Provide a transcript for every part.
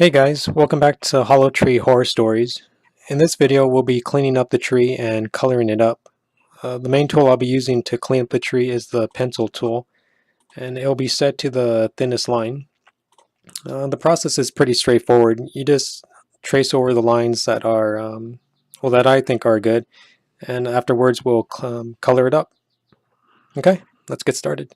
Hey guys, welcome back to Hollow Tree Horror Stories. In this video, we'll be cleaning up the tree and coloring it up. The main tool I'll be using to clean up the tree is the pencil tool, and it will be set to the thinnest line. The process is pretty straightforward. You just trace over the lines that are, that I think are good, and afterwards we'll color it up. Okay, let's get started.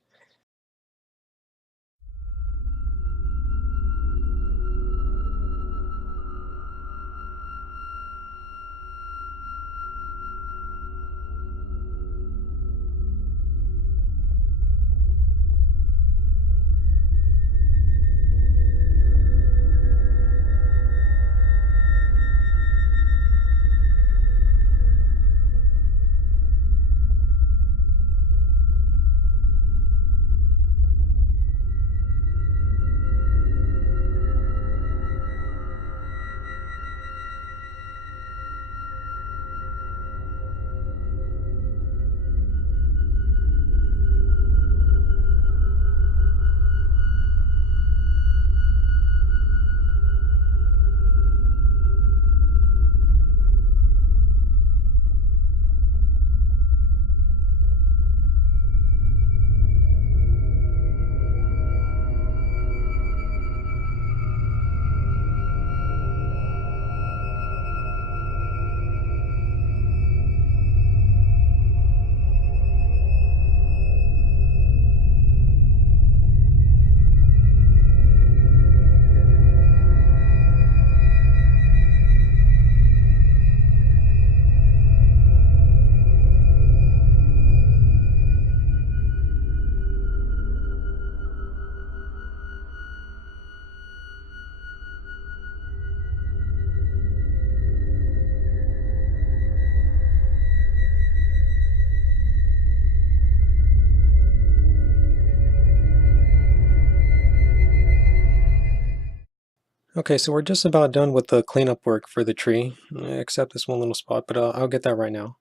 Okay, so we're just about done with the cleanup work for the tree, except this one little spot, but I'll get that right now.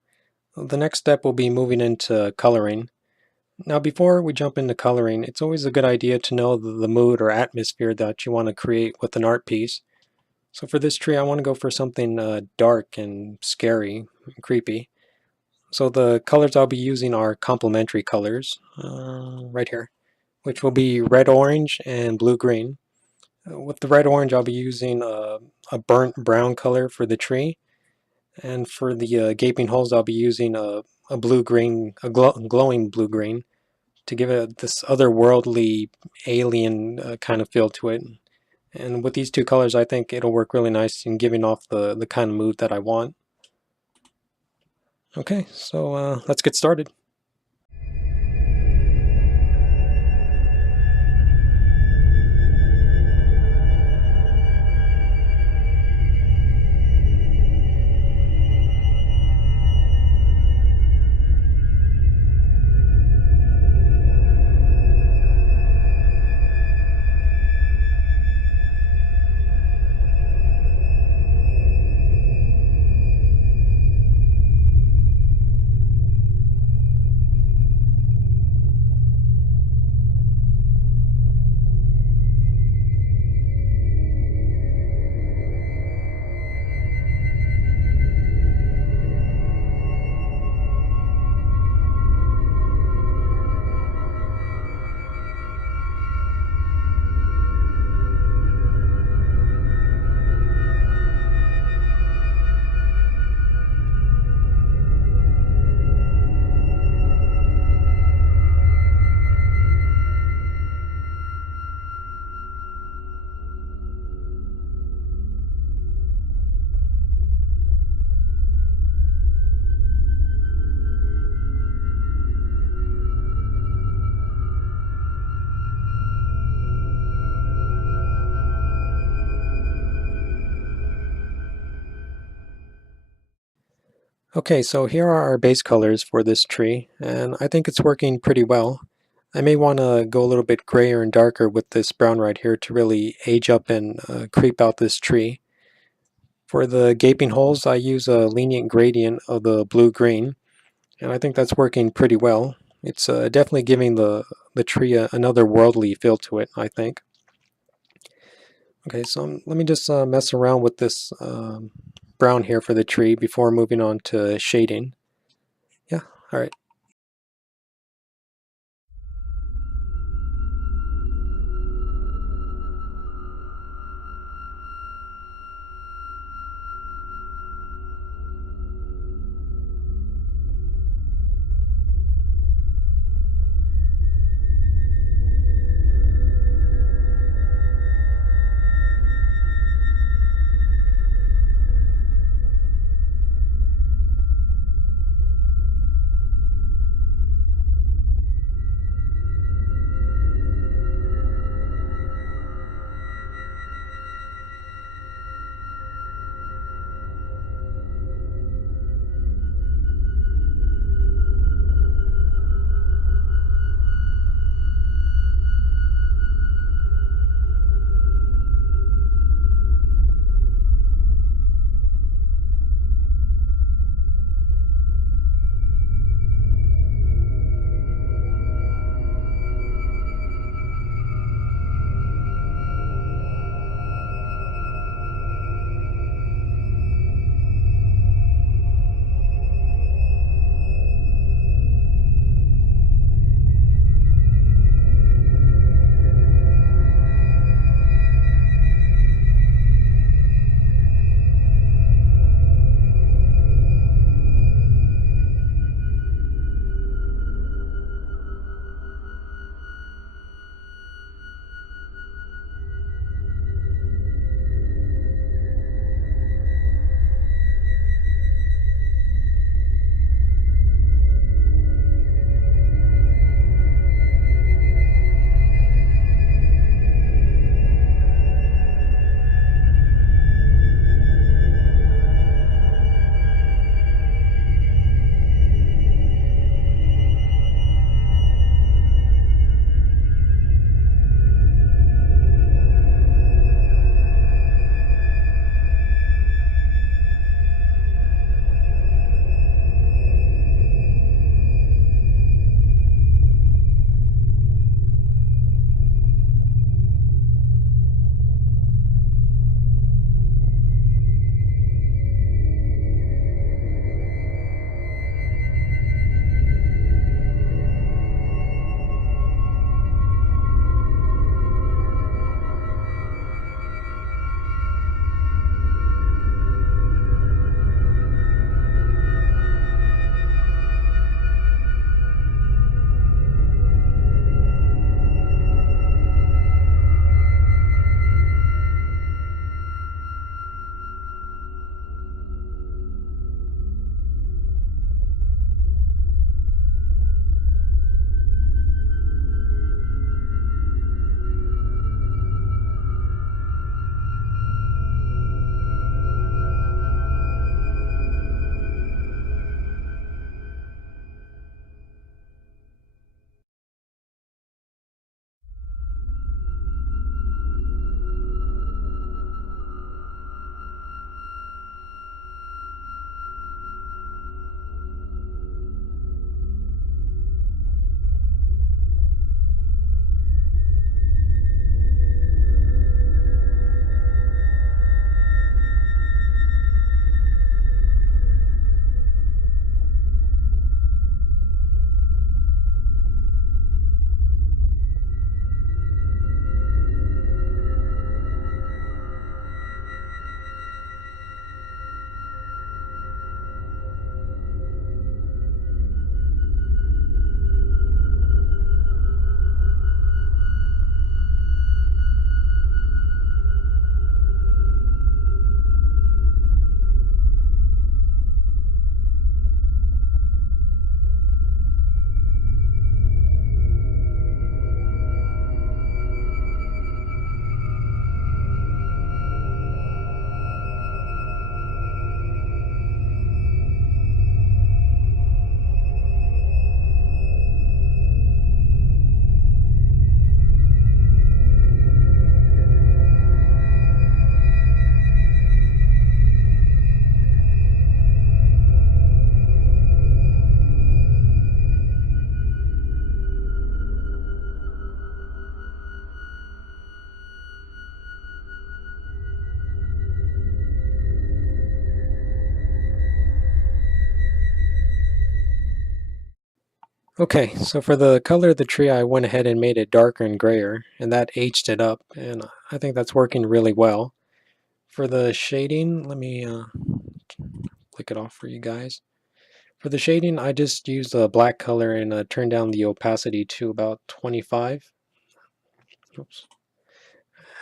The next step will be moving into coloring. Now, before we jump into coloring, it's always a good idea to know the mood or atmosphere that you want to create with an art piece. So for this tree, I want to go for something dark and scary and creepy. So the colors I'll be using are complementary colors, right here, which will be red-orange and blue-green. With the red-orange, I'll be using a burnt brown color for the tree, and for the gaping holes, I'll be using a blue-green, glowing blue-green, to give it this otherworldly alien kind of feel to it. And with these two colors, I think it'll work really nice in giving off the kind of mood that I want. Okay, so let's get started. Okay, so here are our base colors for this tree, and I think it's working pretty well. I may want to go a little bit grayer and darker with this brown right here to really age up and creep out this tree. For the gaping holes, I use a lenient gradient of the blue-green, and I think that's working pretty well. It's definitely giving the tree another worldly feel to it, I think. Okay, so let me just mess around with this brown here for the tree before moving on to shading. Yeah, all right. Okay, so for the color of the tree, I went ahead and made it darker and grayer, and that aged it up, and I think that's working really well. For the shading, let me click it off for you guys. For the shading, I just used a black color and turned down the opacity to about 25. Oops.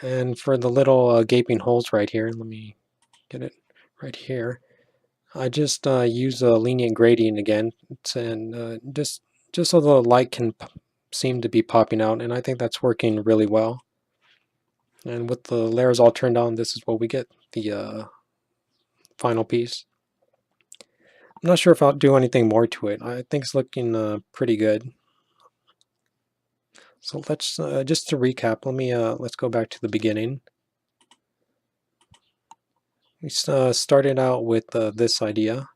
And for the little gaping holes right here, let me get it right here. I just use a lenient gradient again, and just so the light can seem to be popping out, and I think that's working really well. And with the layers all turned on, this is what we get, the final piece. I'm not sure if I'll do anything more to it. I think it's looking pretty good. So let's just to recap. Let's go back to the beginning. We started out with this idea,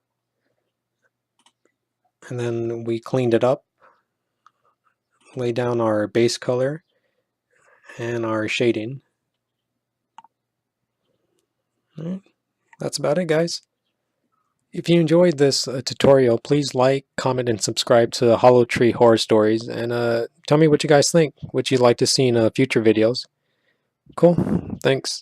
and then we cleaned it up, laid down our base color and our shading. All right, that's about it, guys. If you enjoyed this tutorial, please like, comment, and subscribe to Hollow Tree Horror Stories, and tell me what you guys think, what you'd like to see in future videos. Cool, thanks.